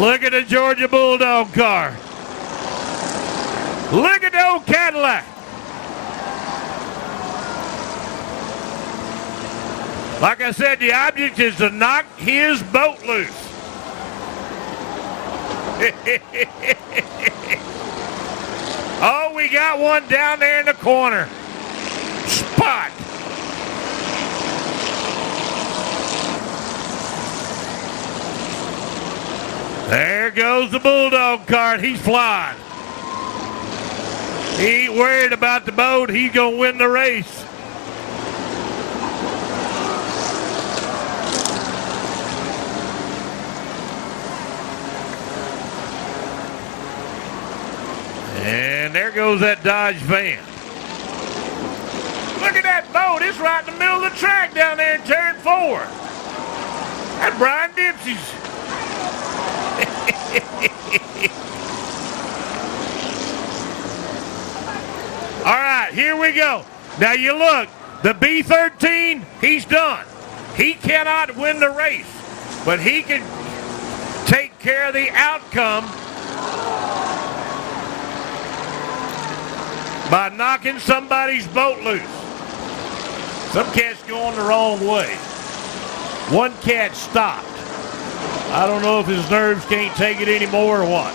Look at the Georgia Bulldog car. Look at the old Cadillac. Like I said, the object is to knock his boat loose. Oh, we got one down there in the corner. Spot. There goes the Bulldog cart. He's flying. He ain't worried about the boat. He's going to win the race. And there goes that Dodge van. Look at that boat. It's right in the middle of the track down there in turn 4. That's Brian Dempsey's. All right, here we go. Now you look, the B-13, he's done. He cannot win the race, but he can take care of the outcome by knocking somebody's boat loose. Some cat's going the wrong way. One cat stopped. I don't know if his nerves can't take it anymore or what.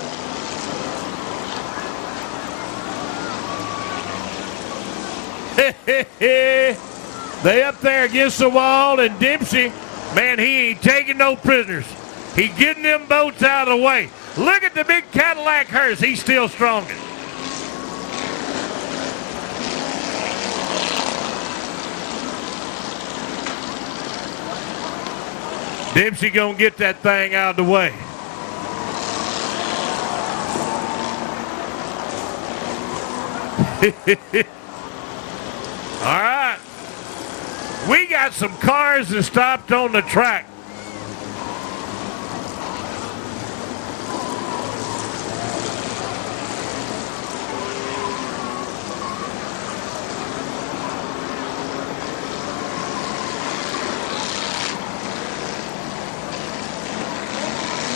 They up there against the wall, and Dempsey, man, he ain't taking no prisoners. He getting them boats out of the way. Look at the big Cadillac hearse. He's still strongest. Dempsey gonna get that thing out of the way. All right. We got some cars that stopped on the track.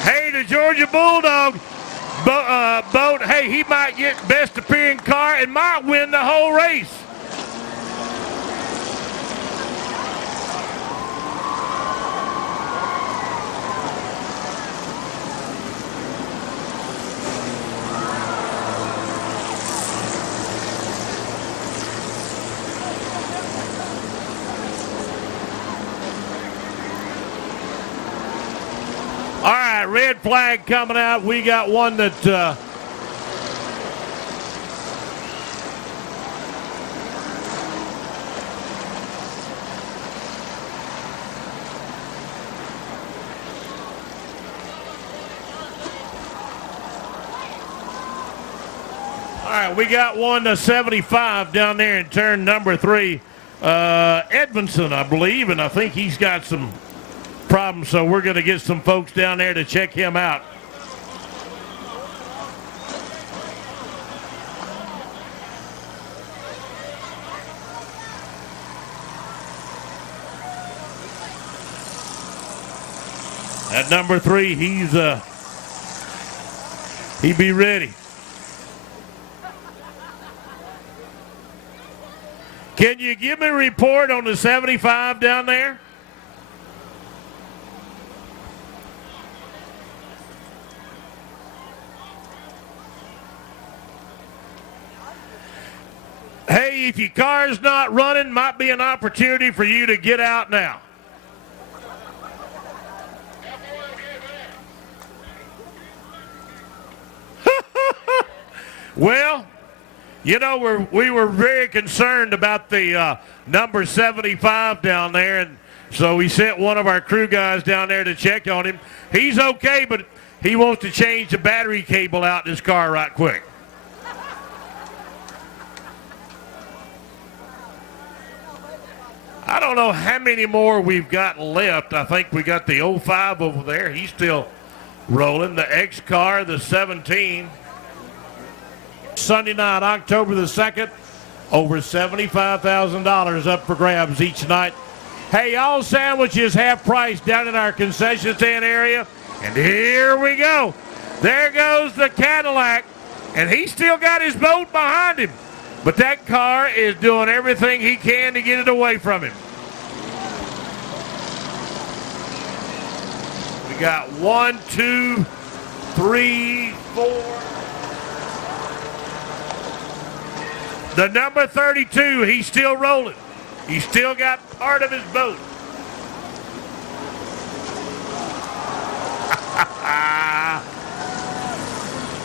Hey, the Georgia Bulldog boat, hey, he might get best appearing car and might win the whole race. All right, red flag coming out. We got one that all right, we got one to 75 down there in turn number 3. Edmondson, I believe, and I think he's got some problem, so we're going to get some folks down there to check him out. At number 3, he be ready. Can you give me a report on the 75 down there? Hey, if your car's not running, might be an opportunity for you to get out now. Well, you know, we were very concerned about the number 75 down there, and so we sent one of our crew guys down there to check on him. He's okay, but he wants to change the battery cable out in his car right quick. I don't know how many more we've got left. I think we got the 05 over there. He's still rolling. The X car, the 17. Sunday night, October the 2nd, over $75,000 up for grabs each night. Hey, all sandwiches half price down in our concession stand area. And here we go. There goes the Cadillac, and he's still got his boat behind him. But that car is doing everything he can to get it away from him. We got 1, 2, 3, 4. The number 32, he's still rolling. He's still got part of his boat.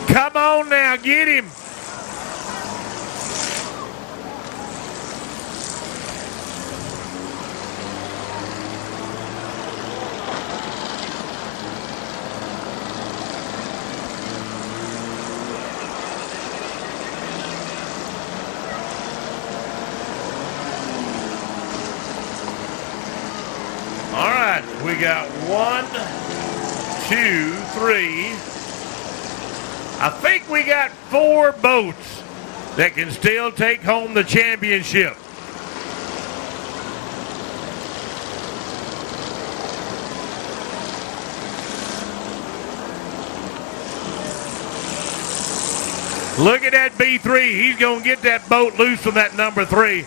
Come on now, get him. All right, we got 1, 2, 3. I think we got 4 boats that can still take home the championship. Look at that B3. He's going to get that boat loose from that number 3.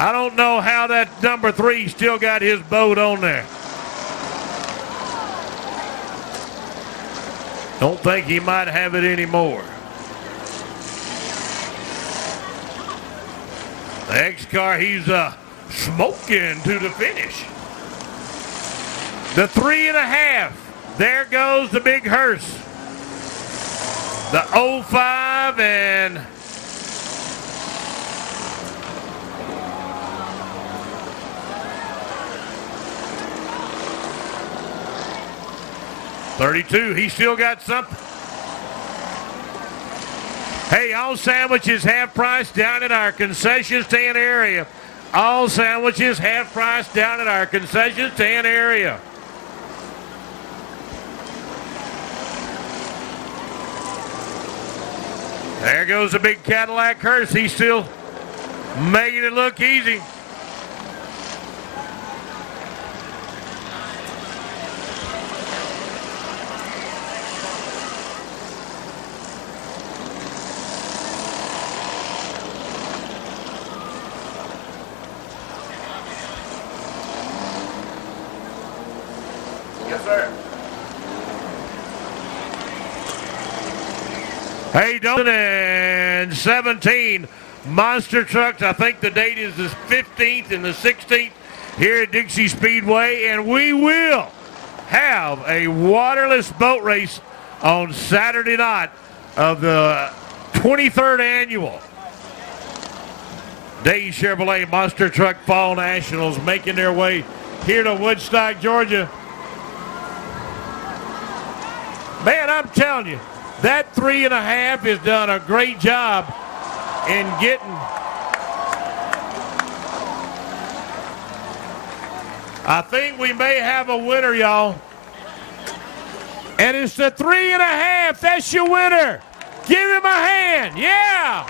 I don't know how that number 3 still got his boat on there. Don't think he might have it anymore. The X-Car, he's smoking to the finish. The 3.5. There goes the big hearse. The 05 and... $32, he still got something. Hey, all sandwiches half price down at our concession stand area. All sandwiches half price down at our concession stand area. There goes the big Cadillac hearse. He's still making it look easy. Yes, sir. Hey, 2017 monster trucks. I think the date is the 15th and the 16th here at Dixie Speedway, and we will have a waterless boat race on Saturday night of the 23rd annual Day Chevrolet Monster Truck Fall Nationals, making their way here to Woodstock, Georgia. Man, I'm telling you, that 3.5 has done a great job in getting. I think we may have a winner, y'all. And it's the 3.5. That's your winner. Give him a hand. Yeah.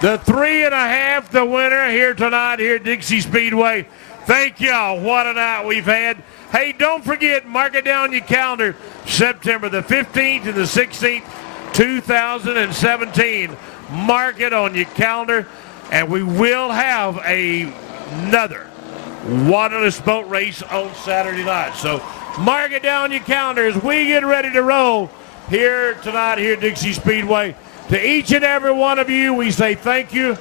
The 3.5, the winner here tonight here at Dixie Speedway. Thank y'all. What a night we've had. Hey, don't forget, mark it down your calendar, September the 15th and the 16th, 2017. Mark it on your calendar, and we will have another waterless boat race on Saturday night. So mark it down your calendar as we get ready to roll here tonight here at Dixie Speedway. To each and every one of you, we say thank you.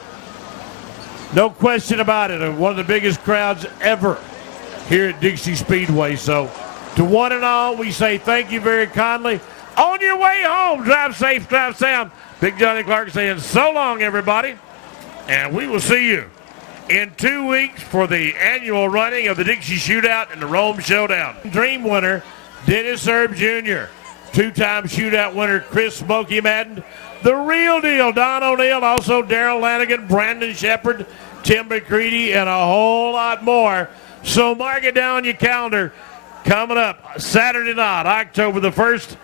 No question about it. One of the biggest crowds ever here at Dixie Speedway. So to one and all, we say thank you very kindly. On your way home, drive safe, drive sound. Big Johnny Clark saying so long, everybody. And we will see you in 2 weeks for the annual running of the Dixie Shootout and the Rome Showdown. Dream winner, Dennis Erb Jr. Two-time shootout winner, Chris Smokey Madden. The real deal, Don O'Neill, also Darrell Lanigan, Brandon Shepard, Tim McCready, and a whole lot more. So mark it down your calendar. Coming up Saturday night, October the 1st,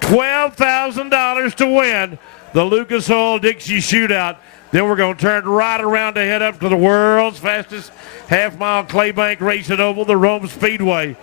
$12,000 to win the Lucas Oil Dixie Shootout. Then we're going to turn right around to head up to the world's fastest half-mile clay bank racing oval, the Rome Speedway.